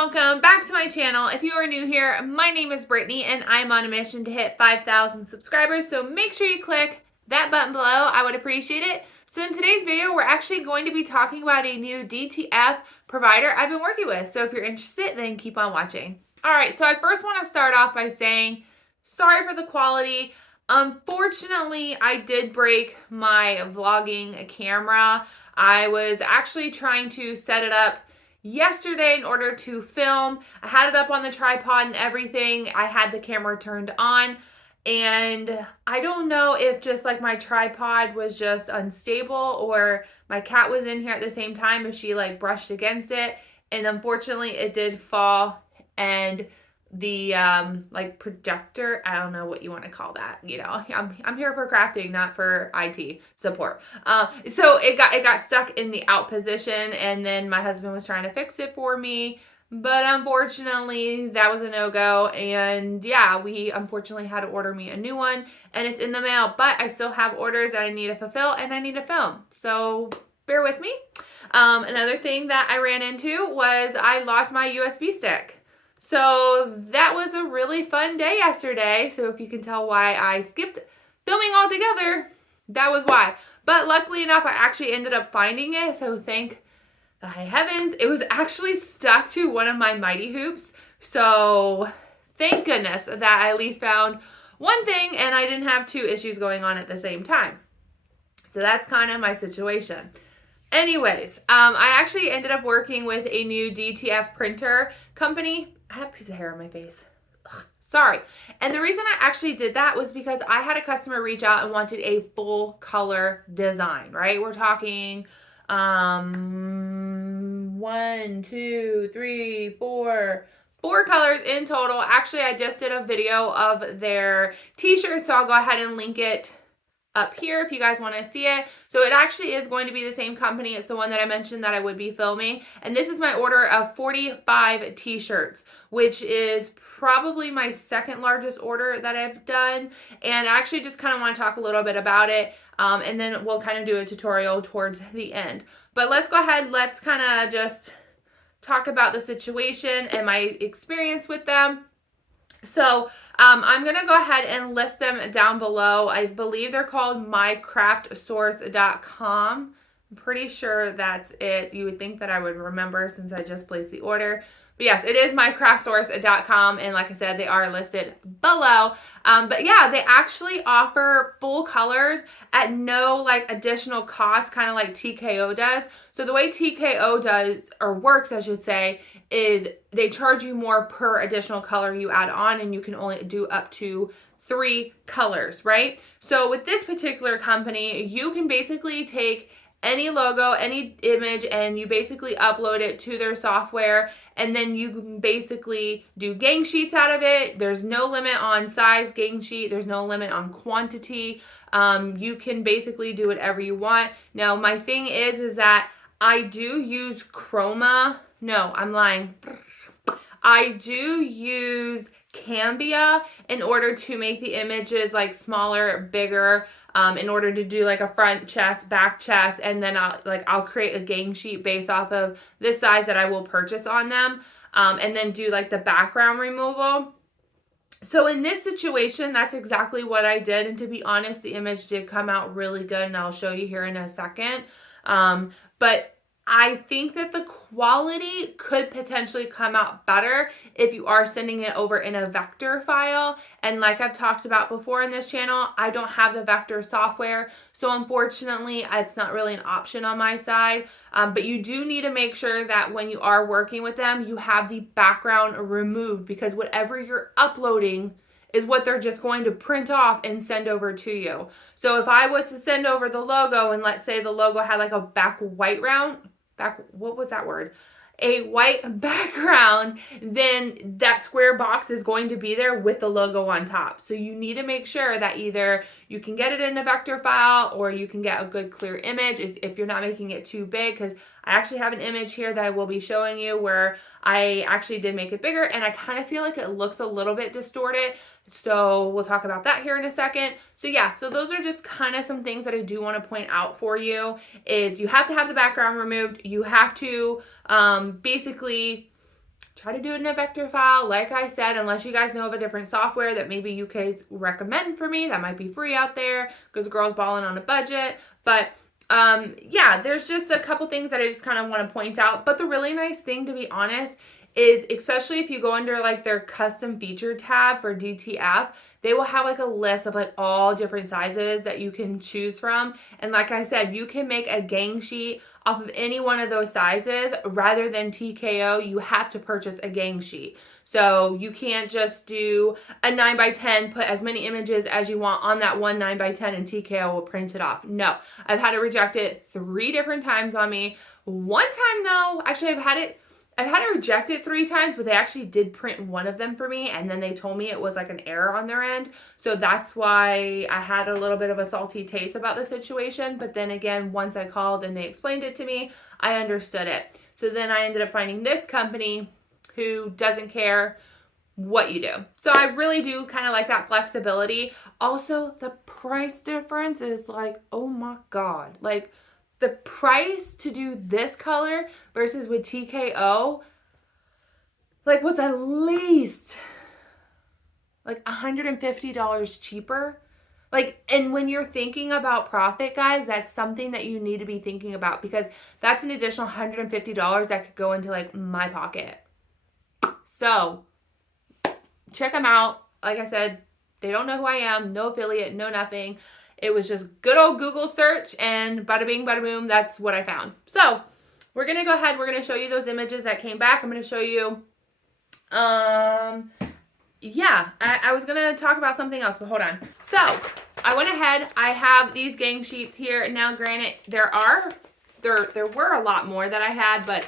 welcome back to my channel. If you are new here, my name is Brittany and I'm on a mission to hit 5,000 subscribers, so make sure you click that button below. I would appreciate it. So in today's video, we're actually going to be talking about a new DTF provider I've been working with. So if you're interested, then keep on watching. All right, so I first want to start off by saying sorry for the quality. Unfortunately, I did break my vlogging camera. I was actually trying to set it up yesterday in order to film. I had it up on the tripod and everything. I had the camera turned on, and I don't know if just like my tripod was just unstable or my cat was in here at the same time, if she like brushed against it, and unfortunately it did fall, and the like projector, I don't know what you want to call that, you know, I'm here for crafting, not for IT support. So it got stuck in the out position, and then my husband was trying to fix it for me, but unfortunately that was a no-go. And yeah, we unfortunately had to order me a new one, and it's in the mail, but I still have orders that I need to fulfill and I need to film, so bear with me. Another thing that I ran into was I lost my USB stick. So that was a really fun day yesterday. So if you can tell why I skipped filming altogether, that was why. But luckily enough, I actually ended up finding it. So thank the high heavens. It was actually stuck to one of my Mighty Hoops. So thank goodness that I at least found one thing and I didn't have two issues going on at the same time. So that's kind of my situation. Anyways, I actually ended up working with a new DTF printer company. I have a piece of hair on my face. Ugh, sorry. And the reason I actually did that was because I had a customer reach out and wanted a full color design, right? We're talking 1, 2, 3, 4 colors in total. Actually, I just did a video of their t-shirts, so I'll go ahead and link it up here if you guys want to see it. So it actually is going to be the same company. It's the one that I mentioned that I would be filming. And this is my order of 45 t-shirts, which is probably my second largest order that I've done. And I actually just kind of want to talk a little bit about it. And then we'll kind of do a tutorial towards the end. But let's go ahead. Let's kind of just talk about the situation and my experience with them. So I'm going to go ahead and list them down below. I believe they're called mycraftsource.com. I'm pretty sure that's it. You would think that I would remember since I just placed the order. But yes, it is mycraftsource.com, and like I said, they are listed below. But yeah, they actually offer full colors at no like additional cost, kind of like TKO does. So the way TKO does, or works I should say, is they charge you more per additional color you add on, and you can only do up to 3 colors, right? So with this particular company, you can basically take any logo, any image, and you basically upload it to their software, and then you can basically do gang sheets out of it. There's no limit on size gang sheet. There's no limit on quantity. You can basically do whatever you want. Now, my thing is that I do use Chroma. No, I'm lying. I do use Cambia in order to make the images like smaller, bigger, in order to do like a front chest, back chest, and then I'll create a gang sheet based off of this size that I will purchase on them, and then do like the background removal. So in this situation, that's exactly what I did, and to be honest, the image did come out really good, and I'll show you here in a second. But I think that the quality could potentially come out better if you are sending it over in a vector file. And like I've talked about before in this channel, I don't have the vector software. So unfortunately, it's not really an option on my side. But you do need to make sure that when you are working with them, you have the background removed, because whatever you're uploading is what they're just going to print off and send over to you. So if I was to send over the logo, and let's say the logo had like a what was that word? A white background, then that square box is going to be there with the logo on top. So you need to make sure that either you can get it in a vector file, or you can get a good clear image if you're not making it too big, because I actually have an image here that I will be showing you where I actually did make it bigger, and I kind of feel like it looks a little bit distorted. So we'll talk about that here in a second. So yeah, so those are just kind of some things that I do want to point out for you, is you have to have the background removed. You have to basically try to do it in a vector file. Like I said, unless you guys know of a different software that maybe you guys recommend for me, that might be free out there because girls balling on a budget. But yeah, there's just a couple things that I just kind of want to point out. But the really nice thing, to be honest, is especially if you go under like their custom feature tab for DTF, they will have like a list of like all different sizes that you can choose from. And like I said, you can make a gang sheet off of any one of those sizes. Rather than TKO, you have to purchase a gang sheet. So you can't just do a 9x10, put as many images as you want on that one 9x10 and TKO will print it off. No, I've had to reject it 3 different times on me. One time though, actually I've had to reject it 3 times, but they actually did print one of them for me, and then they told me it was like an error on their end. So that's why I had a little bit of a salty taste about the situation. But then again, once I called and they explained it to me, I understood it. So then I ended up finding this company who doesn't care what you do. So I really do kind of like that flexibility. Also, the price difference is like, oh my God. Like, the price to do this color versus with TKO, like, was at least like $150 cheaper. Like, and when you're thinking about profit, guys, that's something that you need to be thinking about, because that's an additional $150 that could go into like my pocket. So check them out. Like I said, they don't know who I am, no affiliate, no nothing. It was just good old Google search, and bada bing, bada boom, that's what I found. So we're going to go ahead. We're going to show you those images that came back. I'm going to show you, yeah, I was going to talk about something else, but hold on. So I went ahead. I have these gang sheets here. Now, granted, there were a lot more that I had, but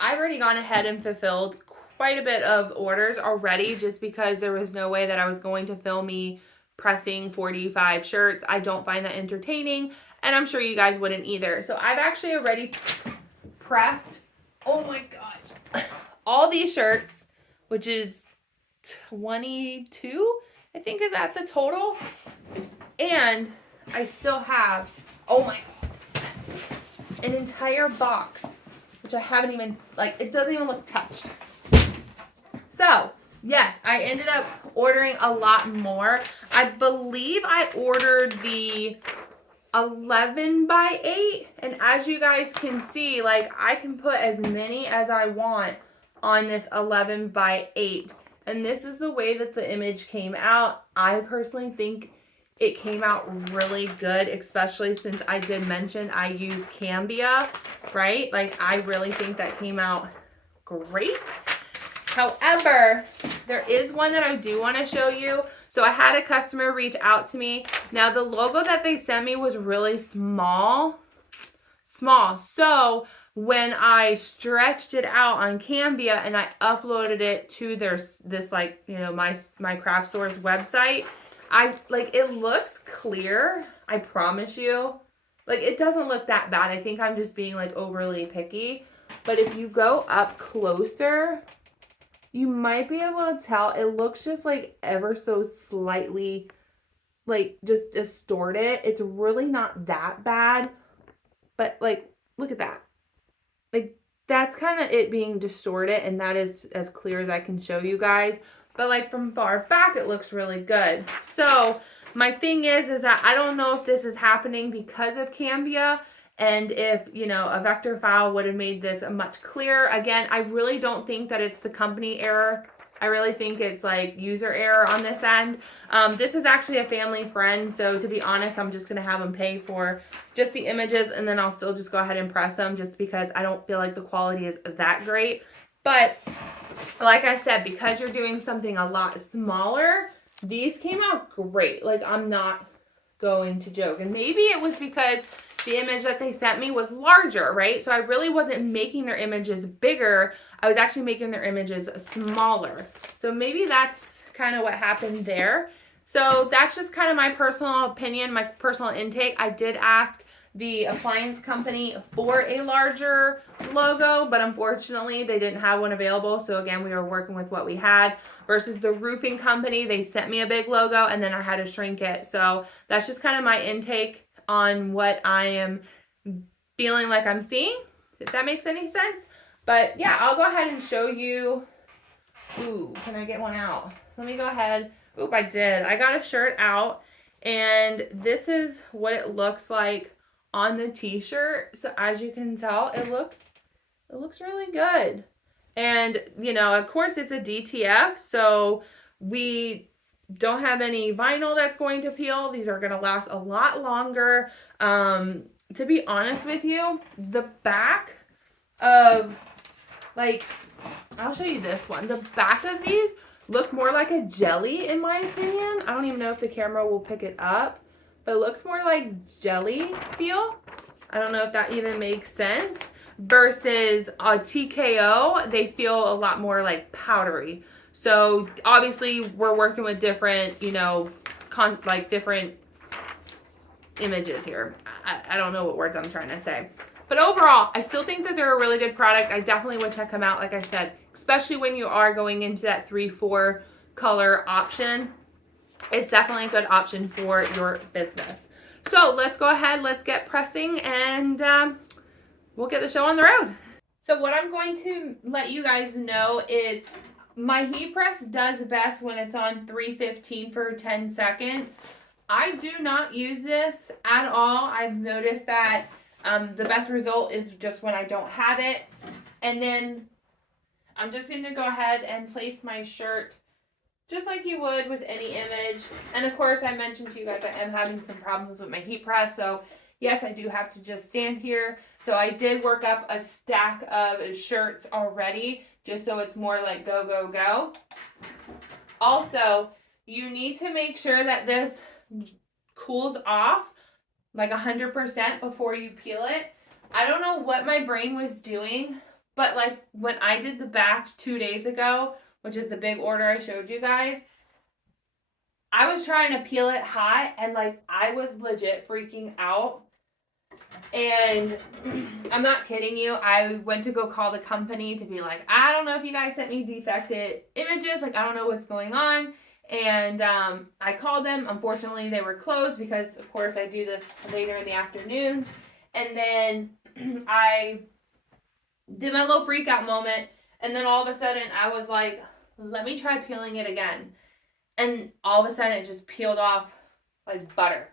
I've already gone ahead and fulfilled quite a bit of orders already, just because there was no way that I was going to film me pressing 45 shirts. I don't find that entertaining, and I'm sure you guys wouldn't either. So I've actually already pressed, oh my gosh, all these shirts, which is 22, I think is at the total. And I still have, oh my God, an entire box, which I haven't even, like, it doesn't even look touched. So yes, I ended up ordering a lot more. I believe I ordered the 11x8, and as you guys can see, like, I can put as many as I want on this 11x8, and this is the way that the image came out. I personally think it came out really good, especially since I did mention I use Cambia, right? Like, I really think that came out great. However, there is one that I do want to show you. So I had a customer reach out to me. Now, the logo that they sent me was really small. So when I stretched it out on Cambia and I uploaded it to this like, you know, my craft store's website, it looks clear. I promise you. Like, it doesn't look that bad. I think I'm just being like overly picky. But if you go up closer, you might be able to tell it looks just like ever so slightly, like, just distorted. It's really not that bad, but like, look at that. Like, that's kind of it being distorted, and that is as clear as I can show you guys. But like, from far back, it looks really good. So my thing is that I don't know if this is happening because of Cambia, and if, you know, a vector file would have made this much clearer. Again, I really don't think that it's the company error. I really think it's like user error on this end. This is actually a family friend, so to be honest, I'm just gonna have them pay for just the images, and then I'll still just go ahead and press them, just because I don't feel like the quality is that great. But like I said, because you're doing something a lot smaller, these came out great. Like, I'm not going to joke. And maybe it was because the image that they sent me was larger, right? So I really wasn't making their images bigger. I was actually making their images smaller. So maybe that's kind of what happened there. So that's just kind of my personal opinion, my personal intake. I did ask the appliance company for a larger logo, but unfortunately they didn't have one available. So again, we were working with what we had, versus the roofing company. They sent me a big logo and then I had to shrink it. So that's just kind of my intake on what I am feeling like I'm seeing, if that makes any sense. But yeah, I'll go ahead and show you. Ooh, can I get one out? Let me go ahead. Oop, I did. I got a shirt out, and this is what it looks like on the t-shirt. So as you can tell, it looks really good. And, you know, of course it's a DTF, so we don't have any vinyl that's going to peel. These are going to last a lot longer. To be honest with you, the back of, like, I'll show you this one. The back of these look more like a jelly in my opinion. I don't even know if the camera will pick it up, but it looks more like jelly feel. I don't know if that even makes sense. Versus a TKO, they feel a lot more like powdery. So obviously we're working with different, you know, different images here. I don't know what words I'm trying to say. But overall, I still think that they're a really good product. I definitely would check them out, like I said, especially when you are going into that 3-4 color option. It's definitely a good option for your business. So let's go ahead, let's get pressing, and we'll get the show on the road. So what I'm going to let you guys know is my heat press does best when it's on 315 for 10 seconds. I do not use this at all. I've noticed that the best result is just when I don't have it. And then I'm just going to go ahead and place my shirt just like you would with any image. And of course, I mentioned to you guys I am having some problems with my heat press. So yes, I do have to just stand here. So I did work up a stack of shirts already, just so it's more like go, go, go. Also, you need to make sure that this cools off like 100% before you peel it. I don't know what my brain was doing, but like when I did the batch 2 days ago, which is the big order I showed you guys, I was trying to peel it hot and like I was legit freaking out. And I'm not kidding you. I went to go call the company to be like, I don't know if you guys sent me defected images. Like, I don't know what's going on. And I called them. Unfortunately, they were closed because, of course, I do this later in the afternoons. And then I did my little freak out moment. And then all of a sudden, I was like, let me try peeling it again. And all of a sudden, it just peeled off like butter.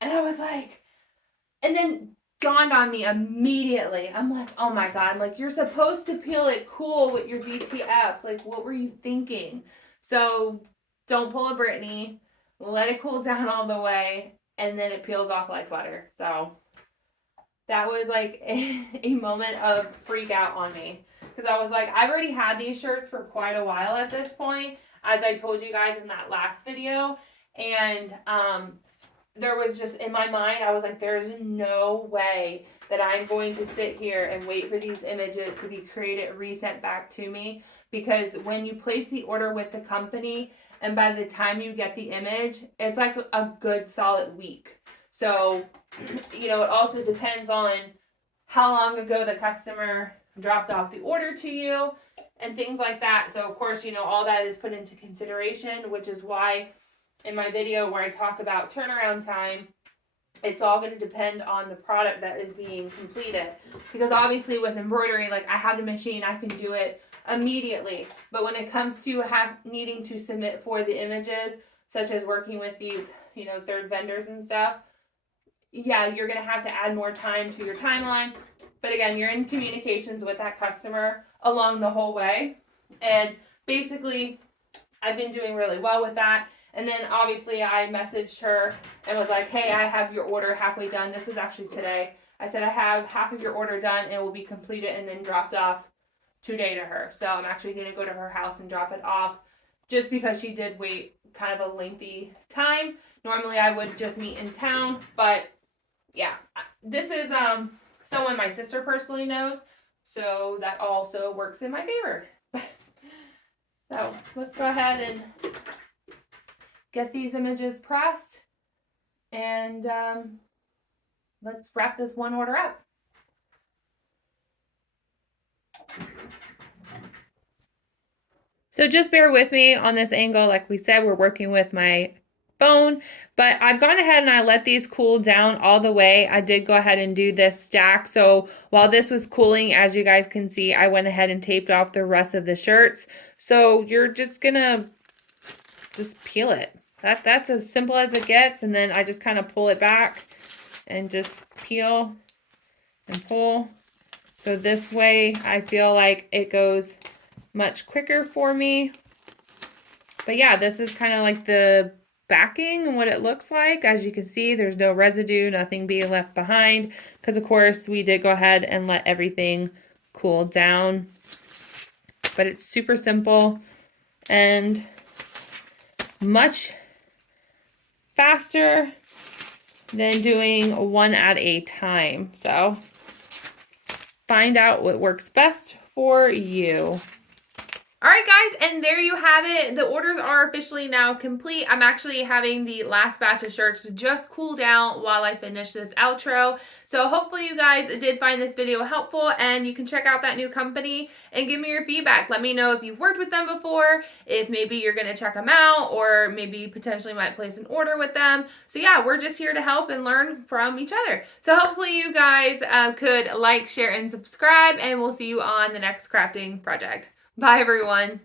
And I was like, and then dawned on me immediately. I'm like, oh my God, like you're supposed to peel it cool with your DTFs. Like, what were you thinking? So don't pull a Brittany, let it cool down all the way, and then it peels off like butter. So that was like a moment of freak out on me. Because I was like, I've already had these shirts for quite a while at this point, as I told you guys in that last video. And there was just, in my mind, I was like, there's no way that I'm going to sit here and wait for these images to be created, resent back to me. Because when you place the order with the company, and by the time you get the image, it's like a good solid week. So, you know, it also depends on how long ago the customer dropped off the order to you and things like that. So, of course, you know, all that is put into consideration, which is why in my video where I talk about turnaround time, it's all going to depend on the product that is being completed. Because obviously with embroidery, like I have the machine, I can do it immediately. But when it comes to needing to submit for the images, such as working with these, you know, third vendors and stuff, yeah, you're going to have to add more time to your timeline. But again, you're in communications with that customer along the whole way. And basically, I've been doing really well with that. And then obviously I messaged her and was like, hey, I have your order halfway done. This was actually today. I said, I have half of your order done and it will be completed and then dropped off today to her. So I'm actually going to go to her house and drop it off just because she did wait kind of a lengthy time. Normally I would just meet in town, but yeah, this is someone my sister personally knows. So that also works in my favor. So let's go ahead and get these images pressed and let's wrap this one order up. So just bear with me on this angle. Like we said, we're working with my phone. But I've gone ahead and I let these cool down all the way. I did go ahead and do this stack. So while this was cooling, as you guys can see, I went ahead and taped off the rest of the shirts. So you're just gonna just peel it. That's as simple as it gets. And then I just kind of pull it back and just peel and pull. So this way I feel like it goes much quicker for me. But yeah, this is kind of like the backing and what it looks like. As you can see, there's no residue, nothing being left behind, because of course we did go ahead and let everything cool down. But it's super simple and much faster than doing one at a time. So find out what works best for you. All right, guys, and there you have it. The orders are officially now complete. I'm actually having the last batch of shirts just cool down while I finish this outro. So hopefully you guys did find this video helpful, and you can check out that new company and give me your feedback. Let me know if you've worked with them before, if maybe you're going to check them out, or maybe potentially might place an order with them. So yeah, we're just here to help and learn from each other. So hopefully you guys could like, share, and subscribe, and we'll see you on the next crafting project. Bye, everyone.